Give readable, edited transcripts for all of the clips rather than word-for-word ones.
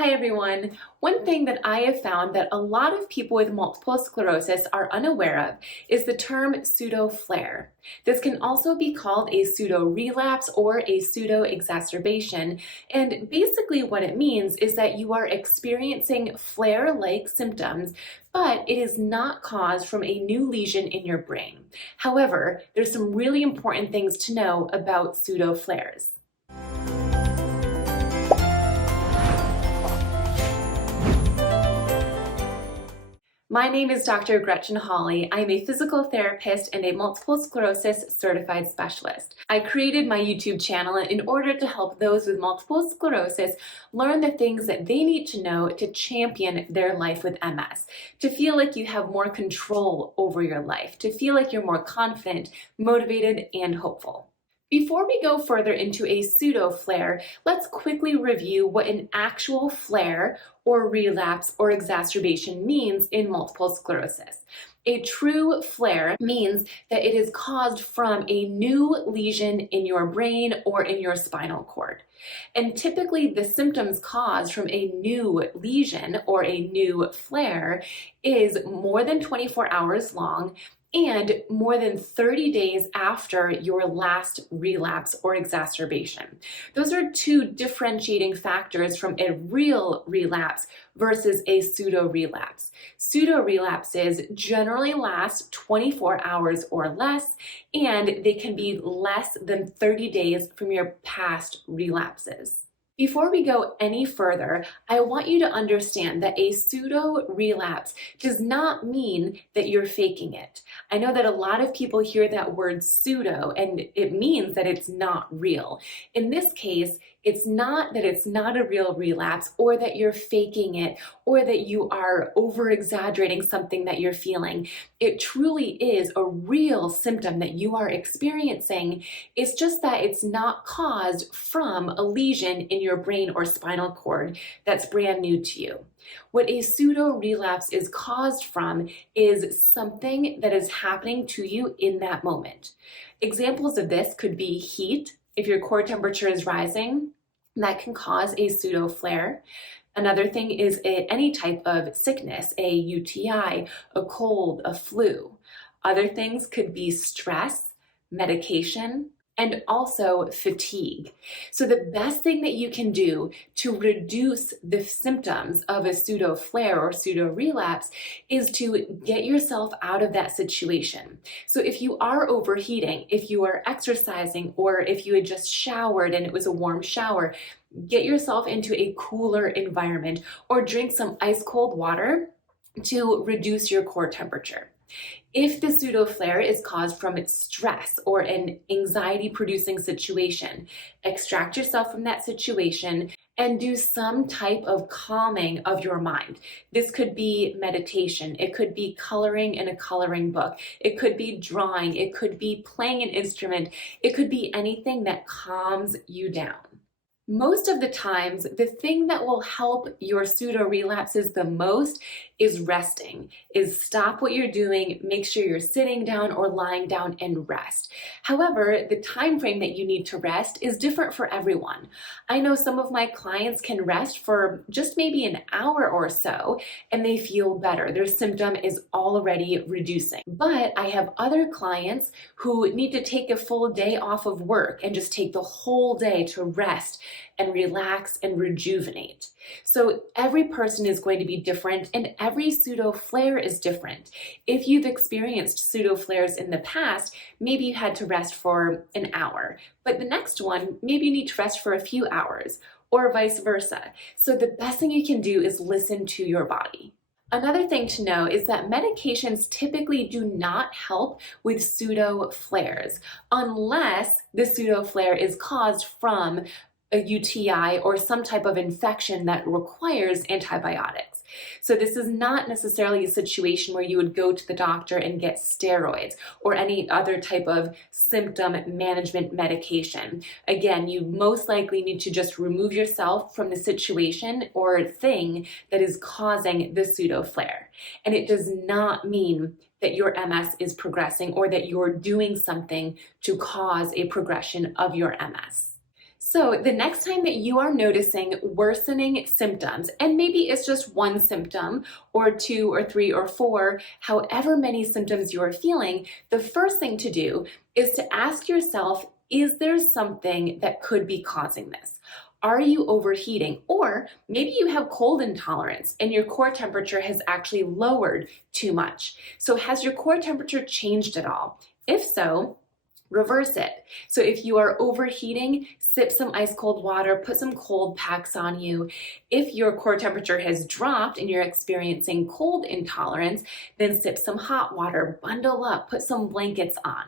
Hi everyone. One thing that I have found that a lot of people with multiple sclerosis are unaware of is the term pseudo-flare. This can also be called a pseudo-relapse or a pseudo-exacerbation, and basically what it means is that you are experiencing flare-like symptoms, but it is not caused from a new lesion in your brain. However, there's some really important things to know about pseudo-flares. My name is Dr. Gretchen Hawley. I am a physical therapist and a multiple sclerosis certified specialist. I created my YouTube channel in order to help those with multiple sclerosis learn the things that they need to know to champion their life with MS, to feel like you have more control over your life, to feel like you're more confident, motivated, and hopeful. Before we go further into a pseudo-flare, let's quickly review what an actual flare or relapse or exacerbation means in multiple sclerosis. A true flare means that it is caused from a new lesion in your brain or in your spinal cord. And typically the symptoms caused from a new lesion or a new flare is more than 24 hours long and more than 30 days after your last relapse or exacerbation. Those are two differentiating factors from a real relapse versus a pseudo-relapse. Pseudo-relapses generally last 24 hours or less, and they can be less than 30 days from your past relapses. Before we go any further, I want you to understand that a pseudo-relapse does not mean that you're faking it. I know that a lot of people hear that word pseudo and it means that it's not real. In this case, it's not that it's not a real relapse or that you're faking it or that you are over-exaggerating something that you're feeling. It truly is a real symptom that you are experiencing. It's just that it's not caused from a lesion in your brain or spinal cord that's brand new to you. What a pseudo-relapse is caused from is something that is happening to you in that moment. Examples of this could be heat. If your core temperature is rising, that can cause a pseudo-flare. Another thing is any type of sickness, a UTI, a cold, a flu. Other things could be stress, medication, and also fatigue. So the best thing that you can do to reduce the symptoms of a pseudo-flare or pseudo-relapse is to get yourself out of that situation. So if you are overheating, if you are exercising, or if you had just showered and it was a warm shower, get yourself into a cooler environment or drink some ice cold water to reduce your core temperature. If the pseudo-flare is caused from stress or an anxiety-producing situation, extract yourself from that situation and do some type of calming of your mind. This could be meditation, it could be coloring in a coloring book, it could be drawing, it could be playing an instrument, it could be anything that calms you down. Most of the times, the thing that will help your pseudo-relapses the most is resting, is stop what you're doing, make sure you're sitting down or lying down and rest. However, the time frame that you need to rest is different for everyone. I know some of my clients can rest for just maybe an hour or so and they feel better. Their symptom is already reducing. But I have other clients who need to take a full day off of work and just take the whole day to rest and relax and rejuvenate. So every person is going to be different and every pseudo-flare is different. If you've experienced pseudo-flares in the past, maybe you had to rest for an hour, but the next one, maybe you need to rest for a few hours or vice versa. So the best thing you can do is listen to your body. Another thing to know is that medications typically do not help with pseudo-flares unless the pseudo-flare is caused from a UTI or some type of infection that requires antibiotics. So this is not necessarily a situation where you would go to the doctor and get steroids or any other type of symptom management medication. Again, you most likely need to just remove yourself from the situation or thing that is causing the pseudo-flare. And it does not mean that your MS is progressing or that you're doing something to cause a progression of your MS. So the next time that you are noticing worsening symptoms, and maybe it's just one symptom or two or three or four, however many symptoms you are feeling, the first thing to do is to ask yourself, is there something that could be causing this? Are you overheating? Or maybe you have cold intolerance and your core temperature has actually lowered too much. So has your core temperature changed at all? If so, reverse it. So if you are overheating, sip some ice cold water, put some cold packs on you. If your core temperature has dropped and you're experiencing cold intolerance, then sip some hot water, bundle up, put some blankets on.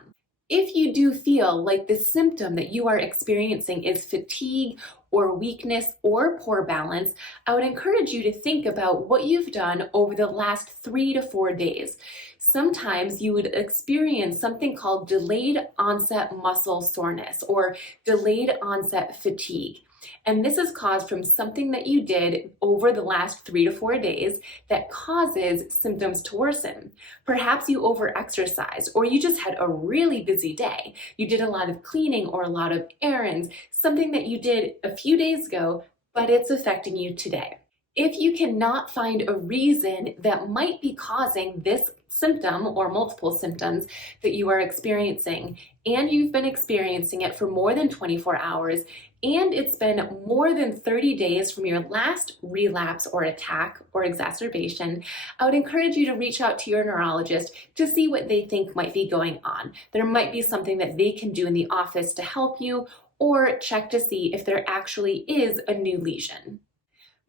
If you do feel like the symptom that you are experiencing is fatigue or weakness or poor balance, I would encourage you to think about what you've done over the last 3 to 4 days. Sometimes you would experience something called delayed onset muscle soreness or delayed onset fatigue. And this is caused from something that you did over the last 3 to 4 days that causes symptoms to worsen. Perhaps you overexercised, or you just had a really busy day. You did a lot of cleaning or a lot of errands, something that you did a few days ago, but it's affecting you today. If you cannot find a reason that might be causing this symptom or multiple symptoms that you are experiencing, and you've been experiencing it for more than 24 hours, and it's been more than 30 days from your last relapse or attack or exacerbation, I would encourage you to reach out to your neurologist to see what they think might be going on. There might be something that they can do in the office to help you, or check to see if there actually is a new lesion.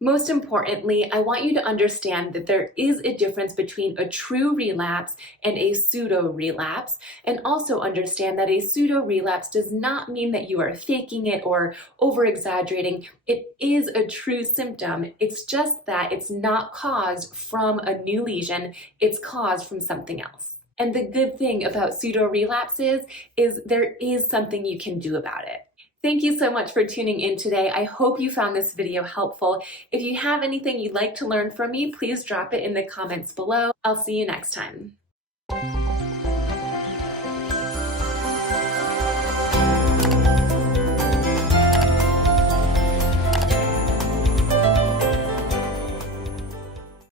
Most importantly, I want you to understand that there is a difference between a true relapse and a pseudo-relapse, and also understand that a pseudo-relapse does not mean that you are faking it or over-exaggerating. It is a true symptom. It's just that it's not caused from a new lesion, it's caused from something else. And the good thing about pseudo-relapses is there is something you can do about it. Thank you so much for tuning in today. I hope you found this video helpful. If you have anything you'd like to learn from me, please drop it in the comments below. I'll see you next time.